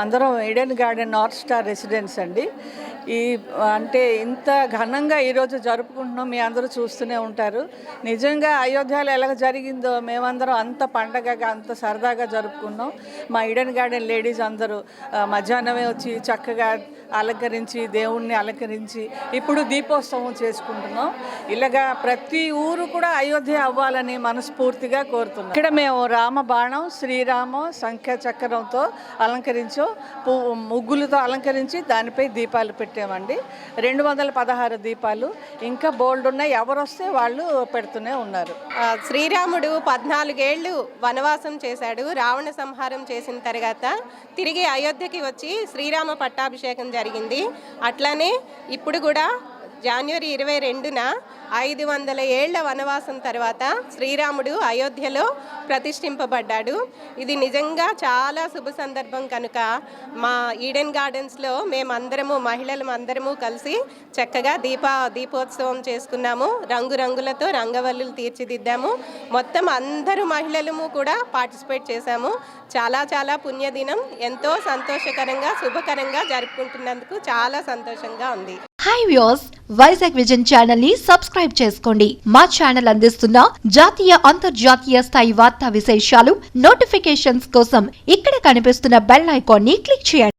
అందరం Eden garden north star residence అండి. అంటే ఇంత ఘనంగా ఈరోజు జరుపుకుంటున్నాం. మీ అందరూ చూస్తూనే ఉంటారు. నిజంగా అయోధ్యలో ఎలా జరిగిందో మేమందరం అంత పండగగా అంత సరదాగా జరుపుకున్నాం. మా ఈడెన్ గార్డెన్ లేడీస్ అందరూ మధ్యాహ్నమే వచ్చి చక్కగా అలంకరించి దేవుణ్ణి అలంకరించి ఇప్పుడు దీపోత్సవం చేసుకుంటున్నాం. ఇలాగా ప్రతి ఊరు కూడా అయోధ్య అవ్వాలని మనస్ఫూర్తిగా కోరుతున్నాం. ఇక్కడ మేము రామ బాణం, శ్రీరామ సంఖ్య చక్రంతో అలంకరించో ముగ్గులతో అలంకరించి దానిపై దీపాలు పెట్టామండి. 216 దీపాలు ఇంకా బోల్డ్ ఉన్నాయి. ఎవరు వస్తే వాళ్ళు పెడుతూనే ఉన్నారు. శ్రీరాముడు 14 ఏళ్ళు వనవాసం చేశాడు. రావణ సంహారం చేసిన తర్వాత తిరిగి అయోధ్యకి వచ్చి శ్రీరామ పట్టాభిషేకం జరిగింది. అట్లానే ఇప్పుడు కూడా జనవరి 22న 500 ఏళ్ల వనవాసం తర్వాత శ్రీరాముడు అయోధ్యలో ప్రతిష్ఠింపబడ్డాడు. ఇది నిజంగా చాలా శుభ సందర్భం కనుక మా ఈడెన్ గార్డెన్స్లో మేమందరము మహిళలు కలిసి చక్కగా దీపోత్సవం చేసుకున్నాము. రంగురంగులతో రంగవల్లులు తీర్చిదిద్దాము. మొత్తం అందరూ మహిళలము కూడా పార్టిసిపేట్ చేశాము. చాలా చాలా పుణ్యదినం. ఎంతో సంతోషకరంగా శుభకరంగా జరుపుకుంటున్నందుకు చాలా సంతోషంగా ఉంది. Hi viewers, Vizag vision channel ని సబ్స్క్రైబ్ చేసుకోండి. మా ఛానల్ అందిస్తున్న జాతీయ అంతర్జాతీయ స్థాయి వార్తా విశేషాలు నోటిఫికేషన్స్ కోసం ఇక్కడ కనిపిస్తున్న బెల్ ఐకాన్ ని క్లిక్ చేయండి.